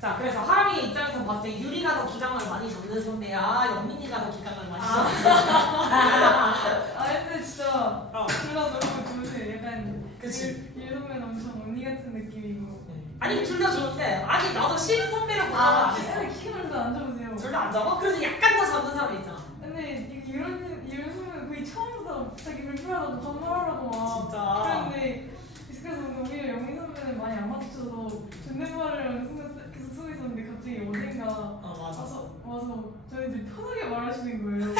자, 그래서 하람이 입장에서 봤을 때 유리가 더 기강을 많이 잡는 선배야, 영민이가 더 기강을 많이 잡는 선배야. 근데 진짜 둘 다 너무 좋으세요. 약간 그치? 일동면 엄청 언니 같은 느낌이고. 아니 둘 다 좋은데, 아니 나도 싫은 선배를 보다가 안 했어. 근데 키가 별로 안 좋으세요. 둘 다 안 잡아? 그래서 약간 더 잡는 사람이 있잖아. 근데 이런 소면 거의 처음부터 자기 불편하다고 반말하라고 막. 진짜. 그런데 그래서 오히려 영민 선배는 많이 안 맞춰서 존댓말을 하는 순간 계속 쓰고 있었는데 갑자기 어딘가 맞아. 와서 저희들 편하게 말하시는 거예요.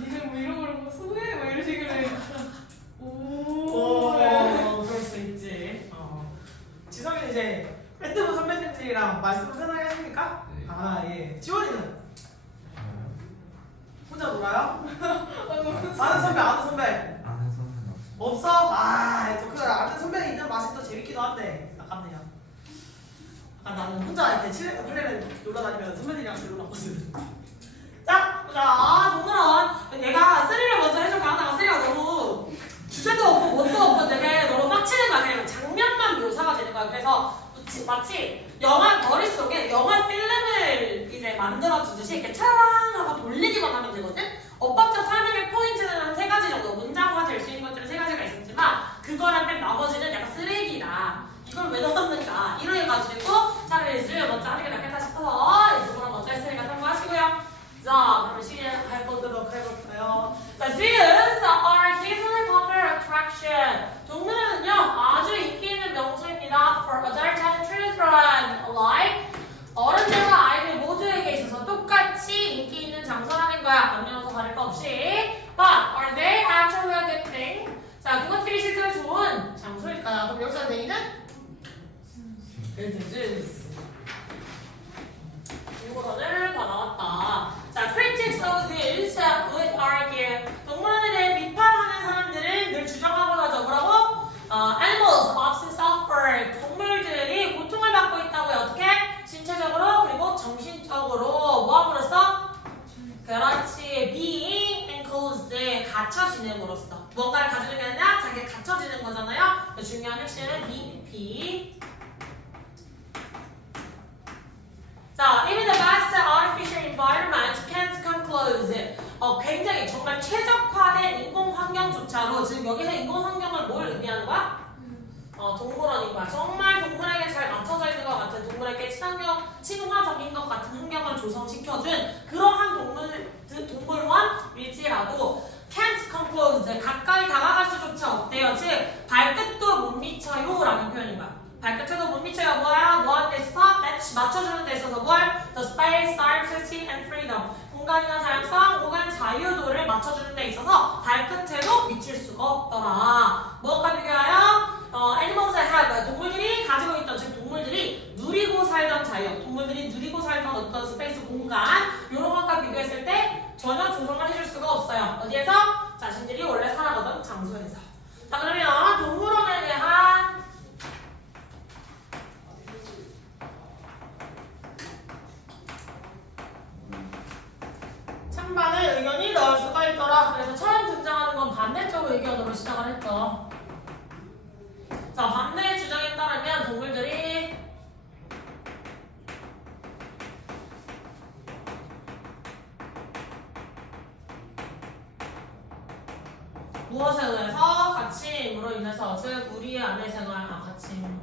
니는 뭐 이런 걸 소해? 막 이런 식으로 오. 그럴 수 있지. 지성이는 이제 밴드부 선배님들이랑 말씀 편하게 하십니까? 네. 아 예. 지원이는 혼자 놀아요? 아는 선배 아는 선배 아는 선수는 없어. 없어? 또 그래 아는 선배 있는 맛이 또 재밌기도 한데 아깝네요. 나는 혼자 이렇게 7년 8년을 놀러 다니면 선배들이랑 제일 놀았거든. 자 동물원 내가 쓰리를 먼저 해줄까 하다가 쓰리가 너무 주제도 없고 뭣도 없고 되게 너무 빡치는 거야. 그냥 장면만 묘사가 되는 거야. 그래서 마치 영화 머릿속에 영화 필름을 이제 만들어주듯이 이렇게 차랑 하고 돌리기만 하면 되거든? 엇박자 설명의 포인트는 한 3가지 정도, 문장화 될 수 있는 것들은 3가지가 있었지만 그거랑 뺀 나머지는 약간 쓰레기다. 이걸 왜 넣었는가 이러해가지고 차라리 쓰레기를 먼저 하는 게 낫겠다 싶어서 이거랑 먼저 했으니까 참고하시고요. 자, 그럼 시작해보도록 해볼까요? 자, zoos are hugely popular attraction. 동물원은요 아주 인기 있는 명소입니다. For adults and children alike. 어른들과 아이들 모두에게 있어서 똑같이 인기 있는 장소라는 거야. 남녀노소 가릴 거 없이. But are they actually a good thing? 자, 그것들이 실제로 좋은 장소일까요? 그럼 여기서 내기는? zoos. 동물원을 받아왔다. 자, critics of this would argue. 동물원에 대해 비판하는 사람들은 늘 주장하고 나죠. 뭐라고? Animals often suffer. 동물들이 고통을 받고 있다고요. 어떻게? 신체적으로 그리고 정신적으로 뭐함으로써? 그렇지. being enclosed. 갇혀 지냄으로써. 뭔가를 가지는 게 아니라 자기가 갇혀지는 거잖아요. 중요한 핵심은 BP. 자, even the best artificial environment can't come close. 굉장히 정말 최적화된 인공 환경조차도, 지금 여기서 인공 환경을 뭘 의미하는 거야? 동물원인 거야. 정말 동물에게 잘 맞춰져 있는 것 같은, 동물에게 친화적인 것 같은 환경을 조성시켜준 그러한 동물원일지라도 can't come close. 가까이 다가갈 수조차 없대요. 즉, 발끝도 못 미쳐요 라는 표현인 거야. 발끝에도 못 미쳐요. 뭐야? 뭐한테 스톱, 매치 맞춰주는 데 있어서 뭘? The space, diversity, and freedom. 공간이나 다양성 혹은 자유도를 맞춰주는 데 있어서 발끝에도 미칠 수가 없더라. 무엇과 비교하여? Animals have. 동물들이 가지고 있던, 즉 동물들이 누리고 살던 자유, 동물들이 누리고 살던 어떤 스페이스 공간, 이런 것과 비교했을 때 전혀 조성을 해줄 수가 없어요. 어디에서? 자신들이 원래 살아가던 장소에서. 자, 그러면 동물원에 대한 찬반의 의견이 나올 수가 있더라. 그래서 처음 등장하는 건 반대쪽 의견으로 시작을 했죠. 자, 반대의 주장에 따르면 동물들이 무엇에 의해서? 가치임으로 인해서, 즉 우리의 안의 생활, 가치임.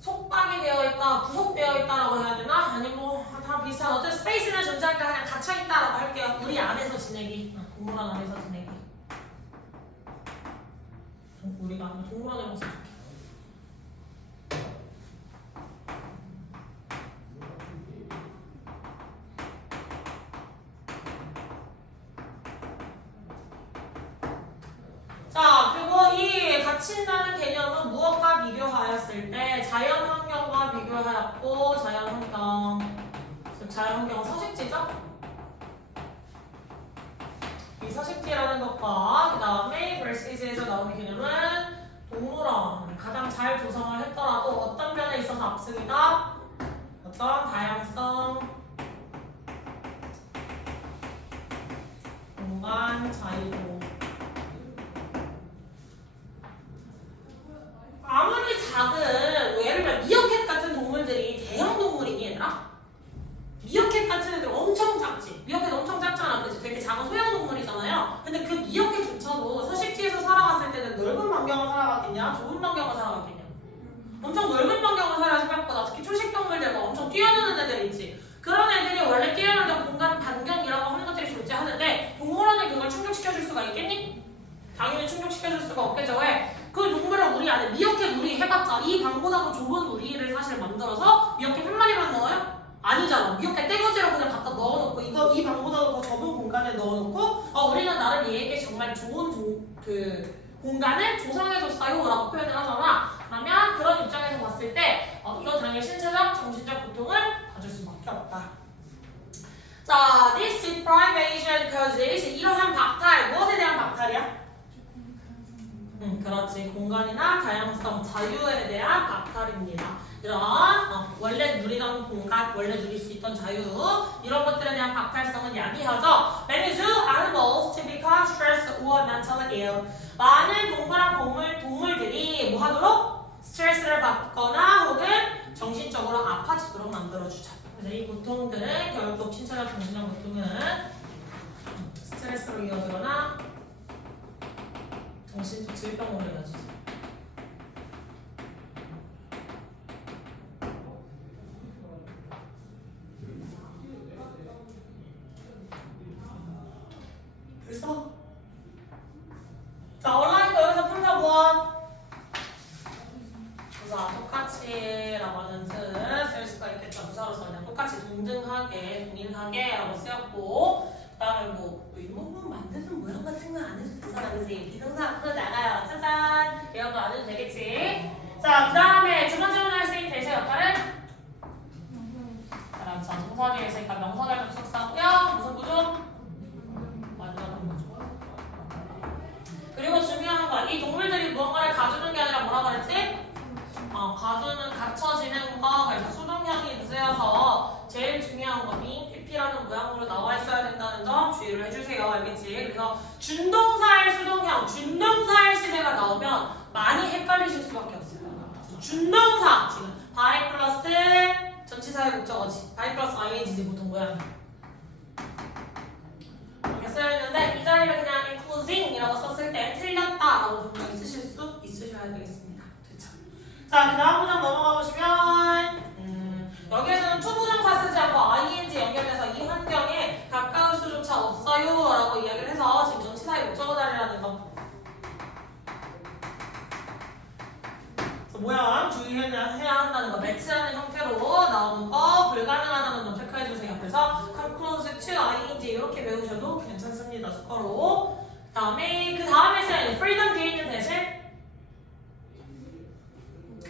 속박이 되어 있다, 구속되어 있다라고 해야 되나? 아니 뭐 다 비슷한 어떤 스페이스는 존재하니까 그냥 갇혀 있다라고 할게요. 우리 안에서 지내기, 동물원 안에서 지내기. 우리가 동물원에 가서 좋게. 자, 그리고 이 가치라는 개념은 무엇과 비교하였을 때 자연환경과 비교하였고, 자연환경, 즉 자연환경은 서식지죠? 이 서식지라는 것과 그 다음에 versus에서 나오는 개념은 동물원, 가장 잘 조성을 했더라도 어떤 면에 있어서 앞서기다? 어떤 다양성, 공간, 자유. 아무리 작은, 뭐 예를 들면 뛰어노는 애들 있지. 그런 애들이 원래 뛰어놀던 공간 반경이라고 하는 것들이 존재하는데 동물원에 그걸 충족시켜줄 수가 있겠니? 당연히 충족시켜줄 수가 없겠죠. 왜? 그 동물을 우리 안에 미어캣 우리 해봤자 이 방보다도 좁은 우리를 사실 만들어서 미어캣 한 마리만 넣어요? 아니잖아. 미어캣 떼거지로 그냥 갖다 넣어놓고 이 방보다도 더 좁은 공간에 넣어놓고 우리는 나름 얘에게 정말 좋은 그 공간을 조성해줬어요 라고 표현을 하잖아. 그러면 그런 입장에서 봤을 때 이건 당연히 신체적, 정신적 고통을 받을 수밖에 없다. 자, this deprivation causes 이러한 박탈, 무엇에 대한 박탈이야? 그렇지. 공간이나 다양성, 자유에 대한 박탈입니다. 이런 원래 누리던 공간, 원래 누릴 수 있던 자유 이런 것들에 대한 박탈성은 야기하죠. Many zoo animals to become stressed or mentally ill. 많은 동물들이 뭐 하도록? 스트레스를 받거나 혹은 정신적으로 아파지도록 만들어주죠. 그래서 이 고통들은 결국 신체적 정신적 고통은 스트레스로 이어지거나 정신적 질병으로 이어지죠. 됐어? 자, 온라인 거 여기서 풀자 원. 그래서 똑같이 라고 하는 뜻 쓸 수가 있겠죠. 부사로서 그냥 똑같이 동등하게, 동일하게 라고 쓰였고 그 다음에 뭐 의문문 만드는 모양 같은 거 안 해도 되잖아. 그치? 비동사 앞으로 나가요. 짜잔! 이런 거 안 해도 되겠지? 자, 그 다음에 두 번째 문제에 쓰인 대세 역할은? 그렇죠. 동사 뒤에 있으니까 명사절 접속사고요. 무슨 구조? 완전한 구조. 그리고 중요한 거, 이 동물들이 무언가를 가주는 게 아니라 뭐라 그랬지? 가주는 갖춰지는 거. 그래서 수동형이 쓰여서 제일 중요한 거 PP라는 모양으로 나와 있어야 된다는 점 주의를 해주세요. 알겠지? 그래서 준동사의 수동형, 준동사의 시제가 나오면 많이 헷갈리실 수밖에 없어요. 준동사 지금 by 플러스 전치사의 목적어지, by 플러스 ing지 보통 모양이 이렇게 쓰여있는데 이 자리를 그냥 including이라고 썼을 때 틀렸다라고 분명히 쓰실 수 있으셔야 되겠습니다. 됐죠? 자, 그 다음 문장 넘어가 보시면 여기에서는 투부정사 쓰지 않고 ing 연결해서 이 환경에 가까울 수조차 없어요 라고 이야기를 해서 지금 전치사의 목적어 자리라는 거 모양 주의해야 한다는 거, 매치하는 형태로 나오는 거 불가능하다는 점 체크해주세요. 그래서 conclude to ing 이렇게 배우셔도 괜찮습니다. 스코로. 그 다음에 쓰여있는 freedom 뒤에 있는 대신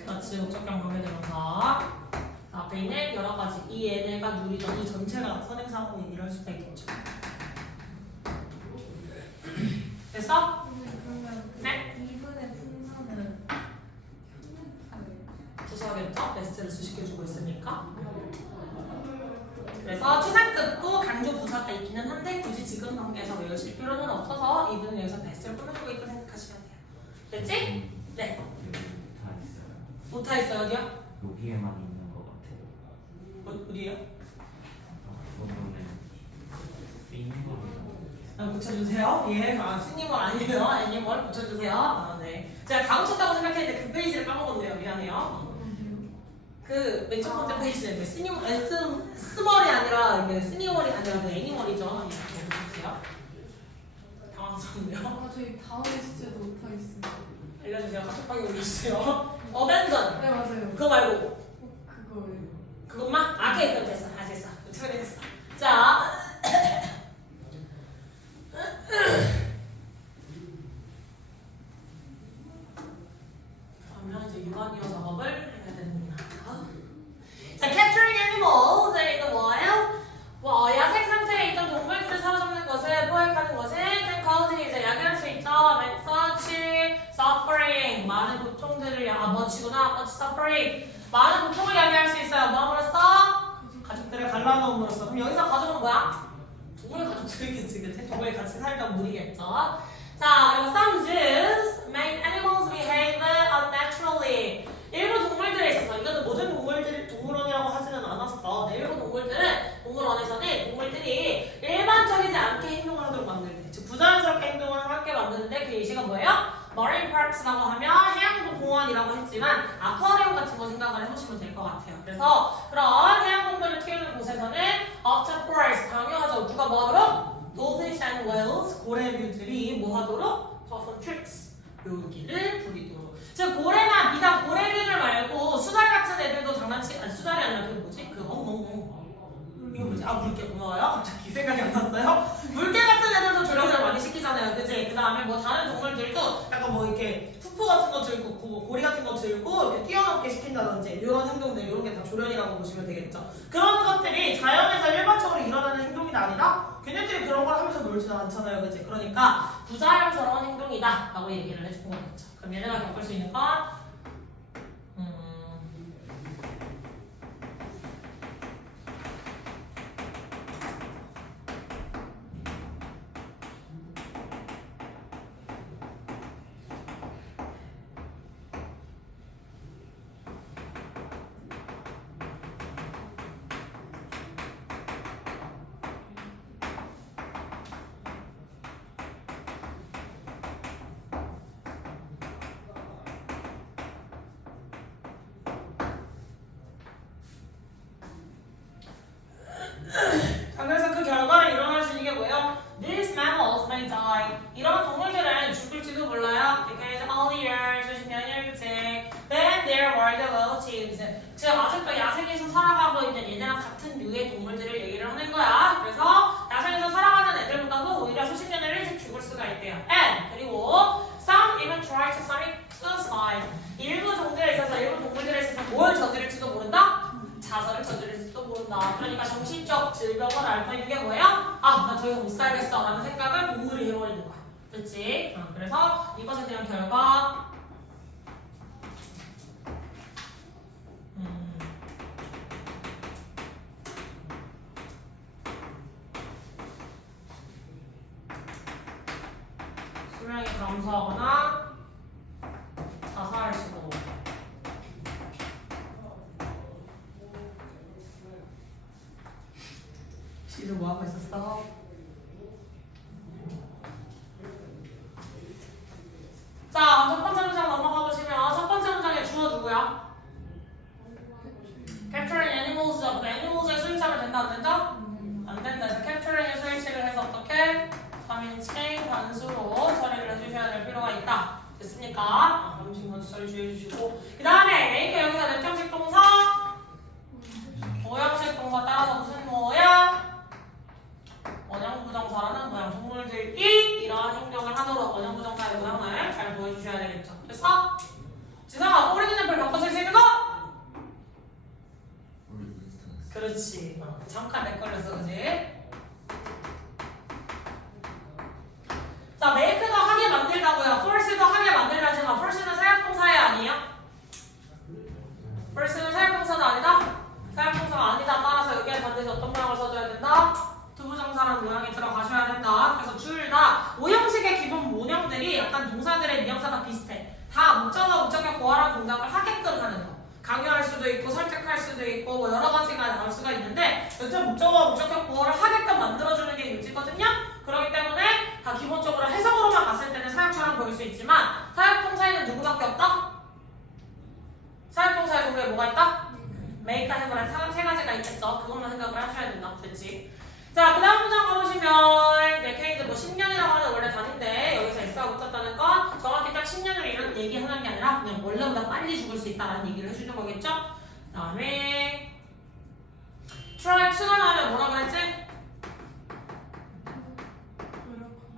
그렇지. 목적격 관계대명사 앞에 있는 여러 가지 이 얘네가 누리던 이 전체가 선행사하고 얘기를 할 수가 있겠죠. 됐어? 그러면 네? 2분의 풍선은 부서겠죠? 베스트를 수식해주고 있으니까. 그래서 추상급도 강조 부사가 있기는 한데 굳이 지금 단계에서 외우실 필요는 없어서 이분은 여기서 베스트를 꾸며주고 있다고 생각하시면 돼요. 됐지? 네. 다 있어요. 못하 있어요. 어디요? 여기에만 있는 것 같아요. 어디에요? 그거는 싱글이라고. 붙여주세요. 예, 스니멀 아니에요. 애니멀 붙여주세요. 네. 제가 가르쳤다고 생각했는데 그 페이지를 까먹었네요. 미안해요. 그 맨 첫 번째 페이지에 스니멀, 스멀이 아니라 이게 스니멀이 아니라 그 애니멀이죠. 예, 붙여주세요. 당황스럽네요. 저희 다음에 숙제도 못하겠습니다. 알려주세요. 카톡방에 올려주세요. 어벤전. 네, 맞아요. 그거 말고. 그거예요. 그것만? 오케이, 그럼 됐어. 됐어. 처리됐어. 자. 그러면 이제 유아기어 작업을 해야 됩니다. 자, capturing animals in the wild. 야생 상태에 있던 동물들을 사로잡는 것을 포획하는 것은 can cause 이제 야기할 수 있죠. such suffering 많은 고통들을 much구나 much suffering 많은 고통을 야기할 수 있어요. 뭐함으로써? 가족들을 갈라놓음으로써. 그럼 여기서 가족은 뭐야? 동물 가족들이겠지, 그치? 동물이 같이 살던 무리겠죠. 자, 그리고 some zoos make animals behave unnaturally. 일부 동물들에 있어서 이거는 모든 동물원이라고 하지는 않았어. 일부 동물들은 동물원에서는 동물들이 일반적이지 않게 행동을 하도록 만들게, 즉 부자연스럽게 행동을 하게 만드는데 그 예시가 뭐예요? Marine Parks라고 하면 해양도 공원이라고 했지만 아쿠아리움 같은 거 생각을 해보시면 될 것 같아요. 그래서 그런 해양동물을 키우는 곳에서는 of course 당연하죠. 누가 뭐하도록? Dolphins and whales 고래류들이 뭐하도록? Puffin tricks 묘기를 부리도록. 즉 고래나 비단 고래류들 말고 수달 같은 애들도 아니 수달이 아니라 그 뭐지? 그 이거 뭐지? 아 물개 고마워요. 갑자기 생각이 안 났어요. 물개 같은 애들도 조련을 많이 시키잖아요. 그치? 그 다음에 뭐 다른 동물들도 약간 뭐 이렇게 푸푸 같은 거 들고 뭐 고리 같은 거 들고 이렇게 뛰어넘게 시킨다든지 이런 행동들 이런 게 다 조련이라고 보시면 되겠죠. 그런 것들이 자연에서 일반적으로 일어나는 행동이 아니라 걔네들이 그런 걸 하면서 놀지는 않잖아요. 그치? 그러니까 부자연스러운 행동이다 라고 얘기를 해주는 거겠죠. 그럼 얘네가 겪을 수 있는 건 그래서 그 결과로 일어날 수 있는 게 뭐예요? These mammals may die. 이런 동물들은 죽을지도 몰라요. Because all years, 수십 년을 그치. Then there were the relatives. 즉 아직도 야생에서 살아가고 있는 얘네랑 같은 류의 동물들을 얘기를 하는 거야. 그래서 야생에서 살아가는 애들보다도 오히려 수십 년을 일찍 죽을 수가 있대요. And 그리고 some even try to commit suicide. 일부 동물들에 있어서 뭘 저지를지도 모른다? 자살을 저지를지도 모른다. 그러니까 정신적 질병을 앓고 있는 게 뭐예요? 아, 나 더 이상 못 살겠어 라는 생각을 동물이 해버리는 거야. 그치? 그래서 이것에 대한 결과 수명이 감소하거나 자살을 시도. 시도 뭐하고 있었어? 자, 첫 번째 문장 넘어가 보시면 첫 번째 문장의 주어 누구야? Capturing animals에 수입차면 된다 안 된다? 안 된다. 그래서 capturing에 수입치를 해서 어떻게? 3인칭 단수로 처리를 해주셔야 될 필요가 있다. 됐습니까? 음식 먼저 처리 주의해주시고 그 다음에 make 여기서 몇 형식 동사? 5형식 동사 따라서 무슨 모양? 원형부정사라는 모양 동물들이 이러한 행동을 하도록 원형부정사의 모양을 잘 보여주셔야 되겠죠. 됐어? 지성아, 오리지널 바꿔 쓸 수 있는 거? 그렇지. 잠깐 헷갈렸어, 그지? 자, make가 하게 만들다고요. force도 하게 만들다지만 force는 사역동사에 아니에요? force는 사역동사도 아니다? 사역동사가 아니다. 따라서 여기에 반드시 어떤 모양을 써줘야 된다? 두부정사라는 모양이 들어가셔야 된다. 그래서 둘 다 5형식의 기본 모형들이 약간 동사들의 뉘앙스가 비슷해. 다 목적어, 목적격, 보완한 동작을 하게끔 하는 거. 강요할 수도 있고 설득할 수도 있고 뭐 여러 가지가 나올 수가 있는데 여튼 목적어, 목적격, 보완을 하게끔 만들어주는 게 유지거든요. 그렇기 때문에 다 기본적으로 해석으로만 봤을 때는 사역처럼 보일 수 있지만 사역동사에는 누구밖에 없다? 사역동사의 동사에 뭐가 있다? make, have랑 세 가지가 있겠죠. 그것만 생각을 하셔야 된다. 됐지? 자, 그 다음 문장 가보시면 데케이드 뭐 10년이라고 하는 원래 단위인데 여기서 S가 붙었다는 건 정확히 딱 10년을 이런 얘기하는 게 아니라 그냥 원래보다 빨리 죽을 수 있다는 얘기를 해주는 거겠죠? 그 다음에 try to가 나오면 뭐라 그랬지?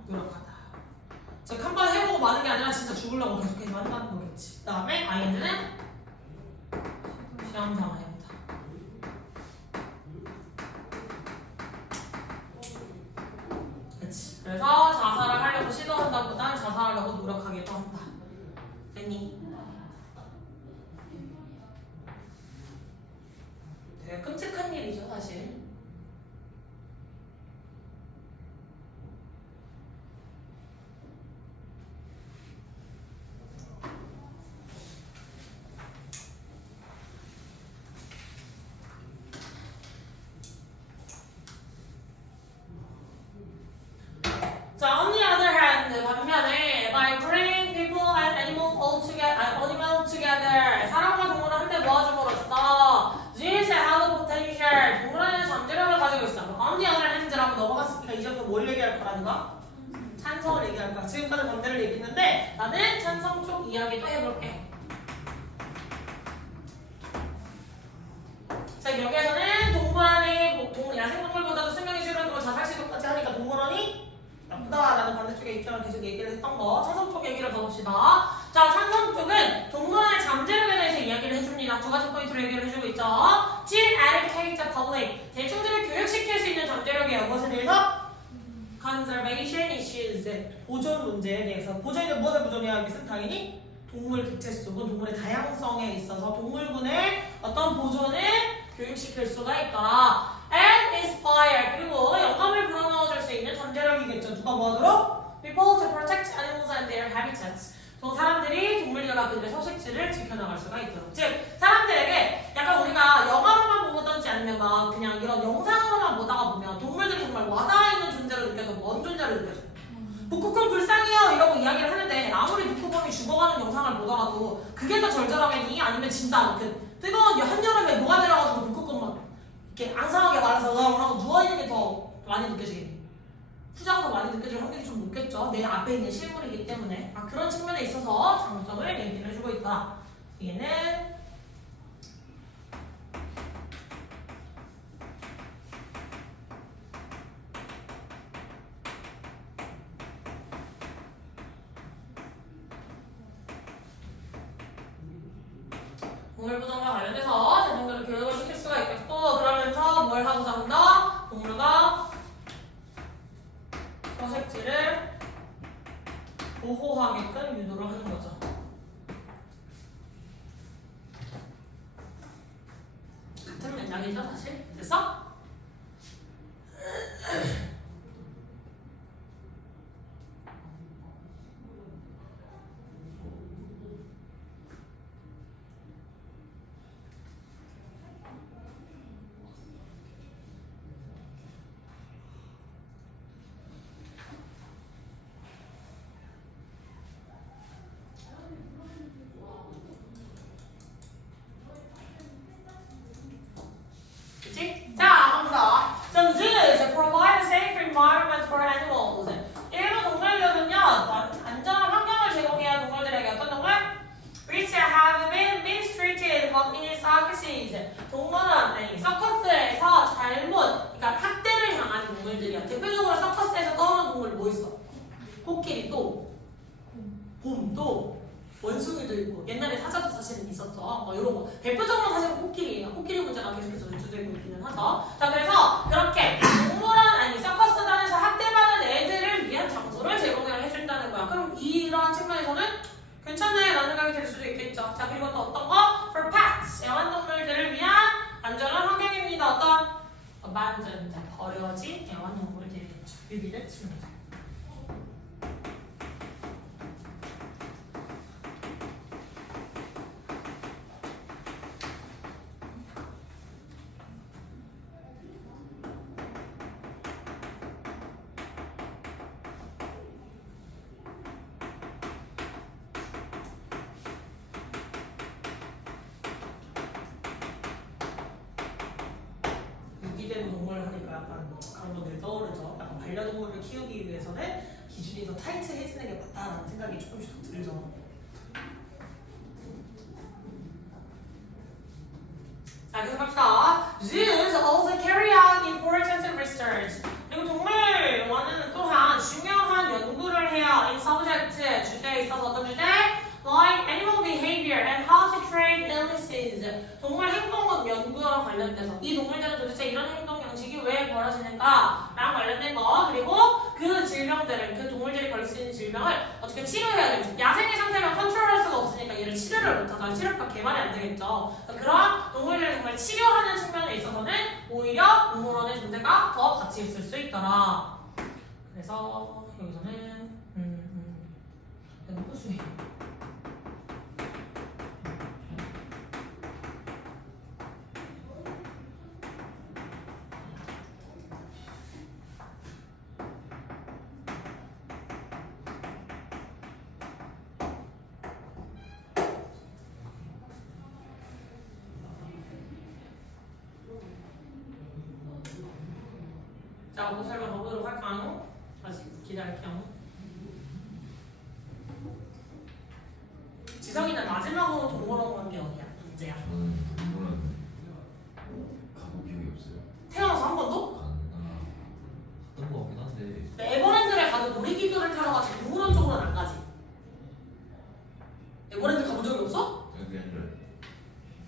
노력하다. 즉 한 번 해보고 마는 게 아니라 진짜 죽으려고 계속해서 한다는 거겠지. 그 다음에 ing는 시험상해. 그래서 자살을 하려고 시도한다보단 자살하려고 노력하기도 한다. 됐니? 되게 끔찍한 일이죠, 사실. 자, on the other hand, 반면에 by bringing people and animals all together, 사람과 동물을 한데 뭐 있는데 나는 찬성 쪽 이야기도 해볼게. 자, 여기에서는 동물원이 야생동물보다도 생명이 줄어들고 자살시도까지 하니까 동물원이 나쁘다라는 반대쪽의 입장을 계속 얘기를 했던 거. 찬성 쪽 얘기를 가봅시다. 자, 찬성 쪽은 동물원의 잠재력에 대해서 이야기를 해줍니다. 두 가지 포인트로 얘기를 해주고 있죠. To educate the public. 대중들을 교육시킬 수 있는 잠재력이에요. 무엇에 대해서? Conservation issues. 보존 문제에 대해서. 보존이 무엇을 보존해야 하겠습니까? 당연히 동물 개체수 혹은 동물의 다양성에 있어서 동물군의 어떤 보존을 교육시킬 수가 있더라. And inspire. 그리고 영감을 불어넣어줄 수 있는 잠재력이겠죠. 누가 뭐하도록? People to protect animals and their habitats. 또 사람들이 동물들과 그들의 서식지를 지켜나갈 수가 있도록. 즉 사람들에게 약간 우리가 영화로만 보던지 아니면 막 그냥 이런 영상으로만 보다가 보면 동물들이 정말 와닿아있는 존재로 느껴져. 먼 존재로 느껴져. 북극곰 불쌍해요 이러고 이야기를 하는데 아무리 북극곰이 죽어가는 영상을 보더라도 그게 더 절절하겠니? 아니면 진짜 그 뜨거운 한여름에 녹아 내려가지고 북극곰만 이렇게 앙상하게 말아서 하고 누워있는 게 더 많이 느껴지겠니? 후자가 더 많이 느껴질 확률이 좀 높겠죠. 내 앞에 있는 실물이기 때문에. 그런 측면에 있어서 장점을 얘기를 해주고 있다. 얘는 동물보존과 관련돼서 대중들을 교육을 시킬 수가 있겠고 그러면서 뭘 하고자 한다? 동물과 서식지를 보호하게끔 유도를 하는 거죠. 같은 맥락이죠 사실? 됐어? 그치? 자, 갑니다. Some zoos provide a safe environment for animals. 일부 동물들은요, 안전한 환경을 제공해야 동물들에게 어떤 동물? Which have been mistreated in circuses. 동물원, 아니, 서커스에서 잘못, 그러니까 학대를 당한 동물들이야. 대표적으로 서커스에서 떠오르는 동물 뭐 있어? 코끼리 또, 곰 또, 원숭이도 있고 옛날에 사자도 사실은 있었죠. 뭐 이런 거 대표적으로 사실 코끼리예요. 코끼리 문제가 계속해서 연출되고 있기는 하죠. 자 그래서 그렇게 동물원 아니 서커스단에서 학대받은 애들을 위한 장소를 제공을 해준다는 거야. 그럼 이러한 측면에서는 괜찮네 라는 생각이 들 수도 있겠죠. 자 그리고 또 어떤 거? For pets 애완동물들을 위한 안전한 환경입니다. 어떤? abandoned 버려진 애완동물들이겠죠. 여기를 줍니다. 유기된 동물 하니까 약간 그런 것들이 떠오르죠. 약간 반려동물을 키우기 위해서는 기준이 더 타이트해지는 게 맞다라는 생각이 조금씩 들죠. 자, 계속 갑시다. Zoos also carry out important research. 그리고 동물원은 또한 중요한 연구를 해야 이 subject 주제에 있어서 어떤 주제? Like animal behavior and how to treat illnesses. 동물 행동 연구와 관련돼서 이 동물들은 도대체 이런 행동 양식이 왜 벌어지는가? 라는 관련된 거. 그리고 그 질병들을, 그 동물들이 걸릴 수 있는 질병을 어떻게 치료해야 될지. 야생의 상태면 컨트롤할 수가 없으니까 얘를 치료를 못하잖아. 치료가 개발이 안 되겠죠. 그런 동물들을 정말 치료하는 측면에 있어서는 오히려 동물원의 존재가 더 가치 있을 수 있더라. 그래서 여기서는 호수에 자, 오늘 설명 가보도록 할까요? 다시 기다릴게요. 지성이는 마지막으로 동물원 간 게 어디야? 언제야? 저는 동물원 가본 기억이 없어요. 태어나서 한 번도? 갔던 거 같긴 한데 에버랜드를 가도 놀이기구를 타러 가지 동물원 쪽으로는 안 가지. 에버랜드 가본 적이 없어? 그게 아니라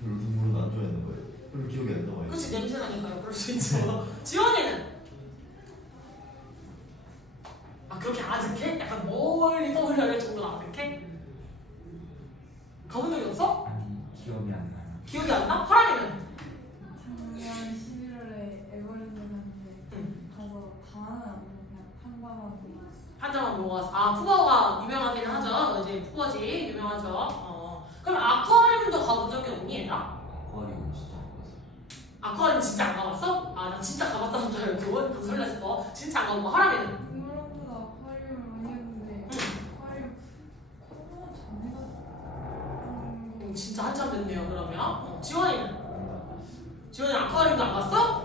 별로 동물원 안 좋아했는 거예요. 별로 기억이 안 나와요. 그치, 냄새 나니까요. 그럴 수 있죠. 지원이는? 아, 그렇게 아득해? 약간 멀리 떠올려야 될 정도로 아득해? 가본 적이 없어? 아니 기억이 안 나요. 기억이 안 나? 하람이는? 작년 11월에 에버랜드 갔는데 응. 가서 다는 안 먹고 그냥 탕바만 먹었어. 한 잔만 먹어서. 아, 푸바오가 유명하긴 하죠. 이제 푸바지 유명하죠. 그럼 아쿠아리움도 가본 적이 없니, 얘들아? 아쿠아리움 진짜 안 갔어요. 아쿠아리움 진짜 안 가봤어? 아, 나 진짜 가봤다는 줄 알고 설렜어. 진짜 안 가보고 하람이는? 동물원보다 아쿠아리움을 많이 했는데 아쿠아리움 코로나 전에 갔던 진짜 한참 됐네요, 그러면. 지원이는? 지원이 아쿠아리움도 안 갔어?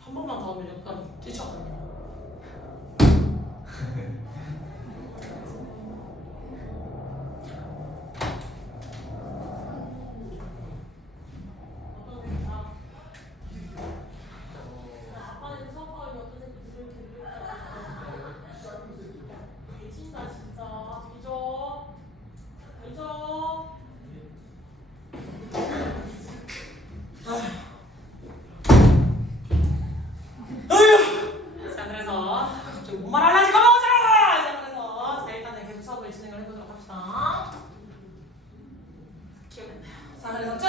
한 번만 더 하면 약간 뛰쳐가네. 자, 그래서 갑자기 뭔 말 하려지 까먹었잖아! 자, 그래서 자, 일단은 계속 수업을 진행을 해보도록 합시다. 기억이 안 나요. 자, 그래서 쭉!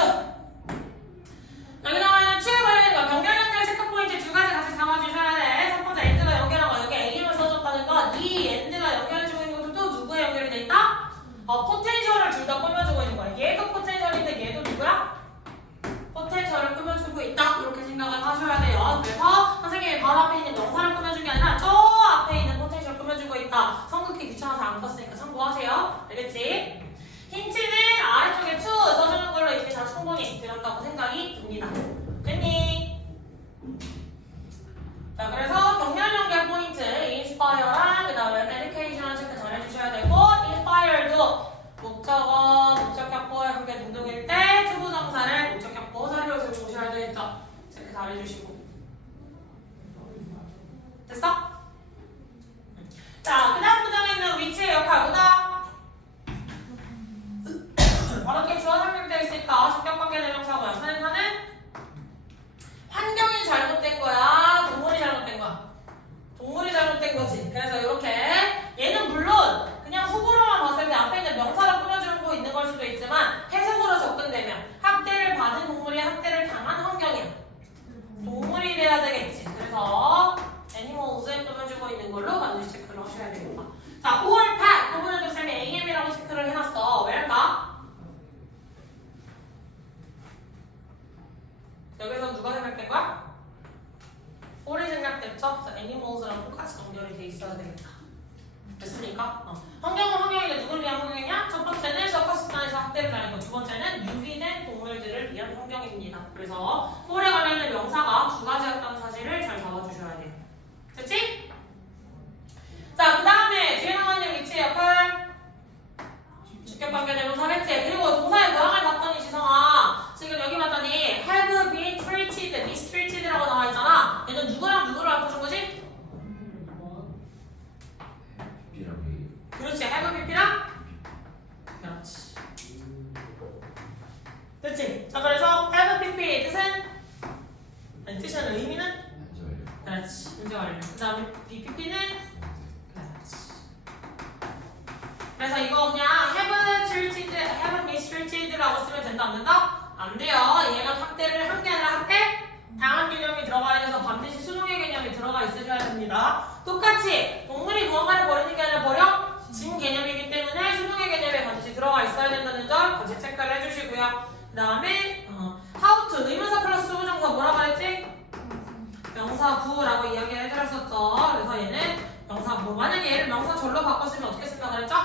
여기 나와있는 쭉 관련된 거 경계 연결 체크 포인트 두 가지 같이 잡아주셔야 돼. 첫 번째 엔드가 연결한 거, 여기 AM을 써줬다는 건 이 엔드가 연결해주고 있는 것도 또 누구에 연결이 돼 있다? 포텐셜을 둘 다 꾸며주고 있는 거야. 얘도 포텐셜인데 얘도 누구야? 포텐셜을 꾸며주고 있다. 이렇게 생각을 하셔야 돼요. 그래서 선생님이 바로 앞에 있는 명사를 꾸며준 게 아니라 저 앞에 있는 포텐셜을 꾸며주고 있다. 성극기 귀찮아서 안 껐으니까 참고하세요. 알겠지? 힌트는 아래쪽에 to 써주는 걸로 이렇게 다 충분히 들었다고 생각이 듭니다. 됐니? 자, 그래서 경련 연결 포인트 inspire랑 그 다음에 educational 체크 잘 해주셔야 되고 inspired도 목적어, 목적격보에 함께 등등일 때 투부정사를 목적격보 자료를 들고 오셔야 되겠죠? 체크 잘 해주시고 됐어? 자, 그 다음 문장에 있는 위치의 역할 보다 어렵게 주어 설명되어 있으니까 subject 대명사고요. 선행사는 환경이 잘못된 거야? 동물이 잘못된 거야? 동물이 잘못된 거지. 그래서 이렇게 얘는 물론 그냥 속으로만 봤을 때 앞에 있는 명사를 꾸며주고 있는 걸 수도 있지만 해석으로 접근되면 학대를 받은 동물이 학대를 당한 환경이야. 동물이 돼야 되겠지. 그래서 animals에 꾸며주고 있는 걸로 반드시 체크를 하셔야 됩니다. 자, or pack 부분에도 쌤이 AM이라고 체크를 해놨어. 왜일까? 여기서 누가 생각된 거야? or이 생각됐죠? 그래서 animals랑 똑같이 연결이 돼 있어야 되겠다. 됐습니까? 환경은 환경인데 누굴 위한 환경이냐? 첫 번째는 서커스단에서 학대를 당했고 두 번째는 유기된 동물들을 위한 환경입니다. 그래서 for에 관련된 명사가 두 가지였다는 사실을 잘 잡아주셔야 돼요. 됐지? 자, 그 다음에 뒤에 나와있는 위치의 역할 주격관계 대명사겠지? 그리고 동사의 모양을 봤더니 지성아 지금 여기 봤더니 have been treated, mistreated라고 나와있잖아. 얘는 누구랑 누구를 바꿔준 거지? BP랑 그렇지, have BP랑? 그렇지. 됐지? 자, 그래서 have BP 뜻은? 아니, 뜻이나 의미는? 한자예요. 그렇지, 문제 완료. 그 다음에 BPP는? 그렇지. 그래서 이거 그냥 have treated, have mistreated라고 쓰면 된다, 안 된다? 안 돼요. 얘가 학대를 한 게 아니라 학대? 당한 개념이 들어가야 돼서 반드시 수동의 개념이 들어가 있으셔야 됩니다. 똑같이 동물이 무언가를 버리는 게 아니라 버려? 진 개념이기 때문에 수동의 개념에 반드시 들어가 있어야 된다는 점 같이 체크를 해주시고요. 그 다음에 how to 의문사 플러스 수부정사 뭐라고 했지? 명사구라고 이야기를 해드렸었죠. 그래서 얘는 명사구. 만약에 얘를 명사절로 바꿨으면 어떻게 생각을 했죠?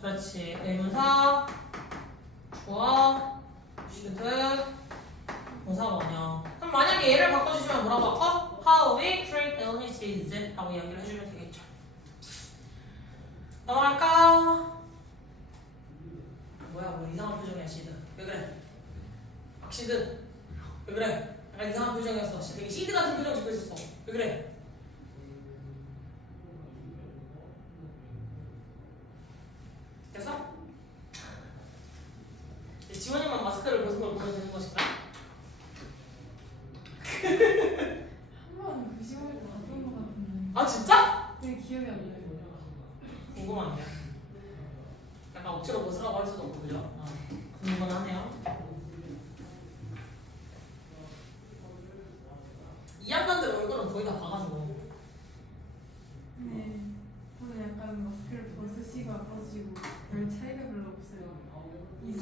그렇지. 의문사 주어 should 동사가 뭐냐. 그럼 만약에 얘를 바꿔주시면 뭐라고 바꿔? How we treat illnesses 라고 이야기를 해주면 되겠죠. 넘어갈까? 뭐야 이상한 표정이야 시드. 왜 그래? 박시드. 왜 그래? 약간 이상한 표정이었어. 되게 시드 같은 표정 짓고 있었어. 왜 그래? 됐어? 지원이만 마스크를 벗은 걸 보면 되는 것인가? 한번 의심할 때 봤던 것 같은데. 아 진짜? 되게 기억이 안 나요. 궁금한데. 약간 억지로 벗으라고 할 수도 없고 그죠? 궁금하네요. 2학년들 얼굴은 거의 다 봐가지고. 네. 저는 약간 마스크를 벗으시고 안 벗으시고 별 차이가 별로 없어요.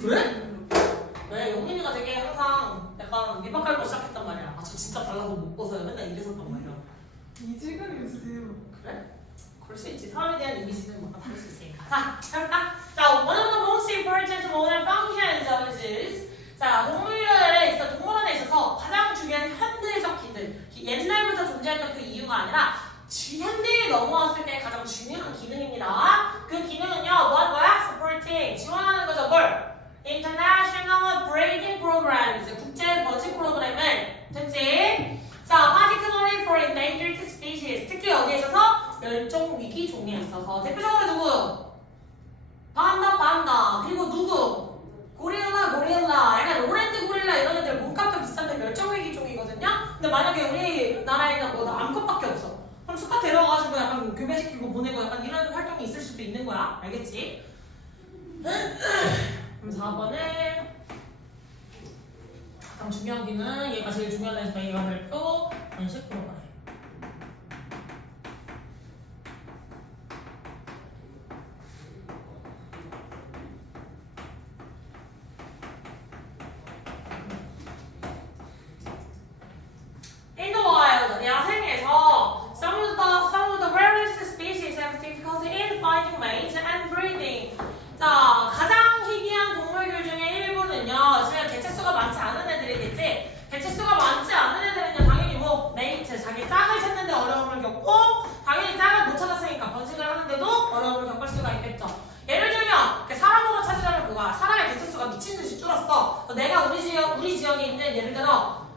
그래? 별로 없어요. 왜 영민이가 되게 항상 약간 밑밥 깔고 시작했단 말이야. 아 저 진짜 달라서 못 벗어요. 맨날 이랬었단 말이야. 이질감이 없으세요. 그래? 그럴 수 있지. 사람에 대한 이미지는 뭔가 다를 수 있으니까. 자, 해볼까? 자, one of the most important modern functions of this. 자, 동물원에 있어서 가장 중요한 현대적 기능. 옛날부터 존재했던 그 이유가 아니라 현대에 넘어왔을 때 가장 중요한 기능입니다. 그 기능은요, 뭐 한 거야? Supporting. 지원하는 거죠, 뭘? International Breeding Programs. 국제 번식 프로그램을. 됐지? 자, particularly for endangered species. 특히 어디에 있어서? 멸종 위기 종에 있어서. 대표적으로 누구? 판다. 그리고 누구? 고릴라. 약간 오렌지 고릴라 이런 애들 몸값도 비싼데 멸종 위기 종이거든요? 근데 만약에 우리나라에는 뭐 암컷밖에 없어. 그럼 수컷 데려가가지고 약간 교배시키고 보내고 약간 이런 활동이 있을 수도 있는 거야. 알겠지? 그럼 4번에 가장 중요한 기능, 얘가 제일 중요하다해서 얘가 발표, 번식 프로그램. In the wild, 야생에서 some of the rarest species have difficulty in finding mates and breeding. 자, 가장 희귀한 동물들 중에 일부는요, 지금 개체수가 많지 않은 애들이겠지? 개체수가 많지 않은 애들은요, 당연히 뭐, 메이트, 자기 짝을 찾는데 어려움을 겪고, 당연히 짝을 못 찾았으니까 번식을 하는데도 어려움을 겪을 수가 있겠죠. 예를 들면, 사람으로 찾으려면 그거야. 사람의 개체수가 미친듯이 줄었어. 내가 우리 지역에 있는, 예를 들어,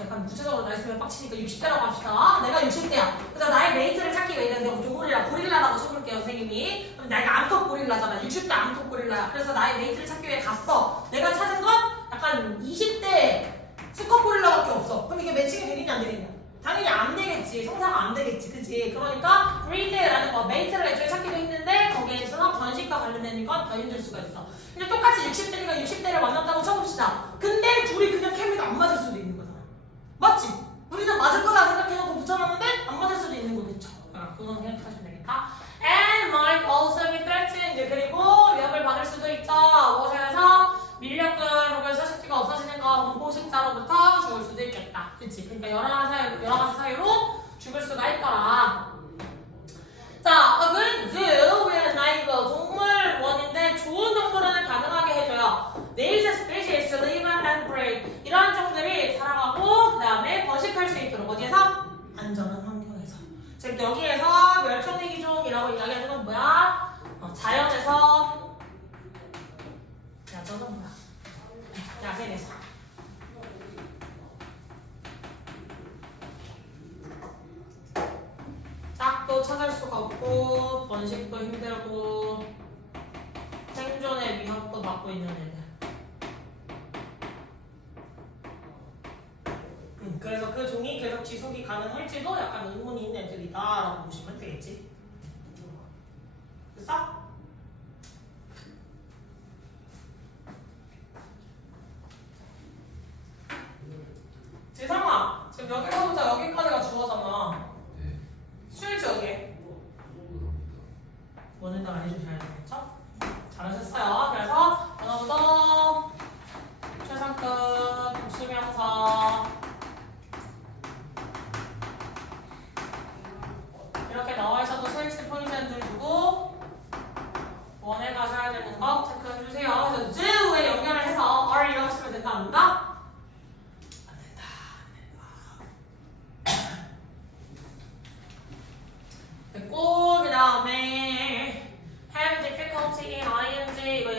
약간 구체적으로 말씀을 빡치니까 60대라고 합시다. 내가 60대야. 그래서 나의 메이트를 찾기 위해 내가 고릴라라고 쳐볼게요, 선생님이. 그럼 내가 암컷 고릴라잖아. 60대 암컷 고릴라야. 그래서 나의 메이트를 찾기 위해 갔어. 내가 찾은 건 약간 20대 수컷 고릴라밖에 없어. 그럼 이게 매칭이 되겠냐, 안 되겠냐? 당연히 안 되겠지. 성사가 안 되겠지. 그치? 그러니까 breed라는 거, 메이트를 애초에 찾기도 힘든데 거기에 있어서 번식과 관련된 건 더 힘들 수가 있어. 근데 똑같이 60대니까 60대를 만났다고 쳐봅시다. 근데 둘이 그냥 케미가 안 맞을 수도 있는 거잖아. 맞지? 우리는 맞을 거다 생각해놓고 붙여놨는데 안 맞을 수도 있는 거겠죠. 그건 생각하시면 되겠다. And might also be threatened. 그리고 위협을 받을 수도 있죠. 무엇에서? 밀렵근 혹은 서식지가 없어지는 거, 공포식자로부터 죽을 수도 있겠다. 그치? 그러니까 여러 가지 사유로 죽을 수가 있더라. 자, a good zoo will enable 동물원인데 좋은 동물원을 가능하게 해줘요. These species to live and breed. 이러한 종들이 살아가고 그 다음에 번식할 수 있도록 어디에서? 안전한 환경에서. 즉 여기에서 멸종위기종이라고 이야기하는 건 뭐야? 자연에서 야전은 뭐야? 야생에서. 짝도 찾을 수가 없고 번식도 힘들고 생존의 위협도 받고 있는 애들. 그래서 그 종이 계속 지속이 가능할지도 약간 의문이 있는 애들이다라고 보시면 되겠지. 됐어? 지성아, 지금 여기서부터 여기까지가 주어잖아. 네. 수일치 어디에? 원에다가 해주셔야 되겠죠? 잘하셨어요. 그래서 언어부터 최상급 복수명사 이렇게 나와 있어도 수일치 포인트를 두고 원에 가셔야 되는 거 체크해주세요. 그래서 zoo에 연결을 해서 R이라고 하시면 된다, 안 된다? 됐고 그 다음에 have difficulty in ing 이거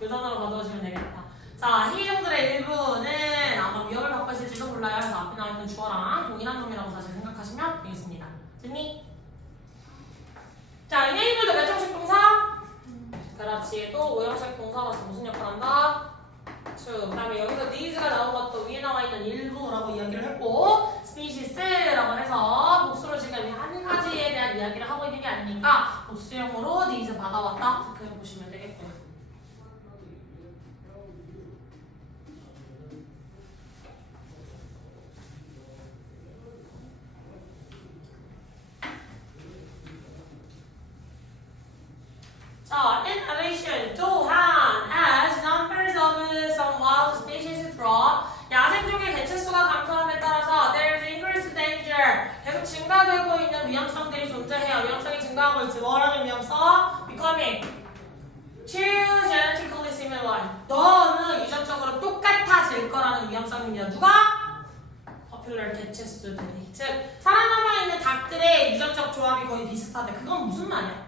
이 단어로 가져오시면 되겠다. 자, 희귀종들의 일부는 아마 위험을 받고 있을지도 몰라요. 그래서 앞에 나와있는 주어랑 동일한 놈이라고 사실 생각하시면 되겠습니다. 됐니? 자, 이네이블도 몇 형식 동사? 그렇지. 또 5형식 동사로서 무슨 역할을 한다? 그 다음에 여기서 needs가 나온 것도 위에 나와있는 일부라고 이야기를 했고 species라고 해서 복수로 지금 한 가지에 대한 이야기를 하고 있는 게 아니니까 복수형으로 needs 받아왔다 체크해 보시면 되겠고요. 자, in addition, 또한 as numbers of some wild species drop, 야생종의 개체수가 감소함에 따라서 there is increased danger, 계속 증가되고 있는 위험성들이 존재해요. 위험성이 증가하고 있지. 뭐라는 위험성? becoming too genetically similar. 너무 유전적으로 똑같아질 거라는 위험성입니다. 누가? popular 개체수들이. 즉, 살아남아 있는 닭들의 유전적 조합이 거의 비슷하대. 그건 무슨 말이야?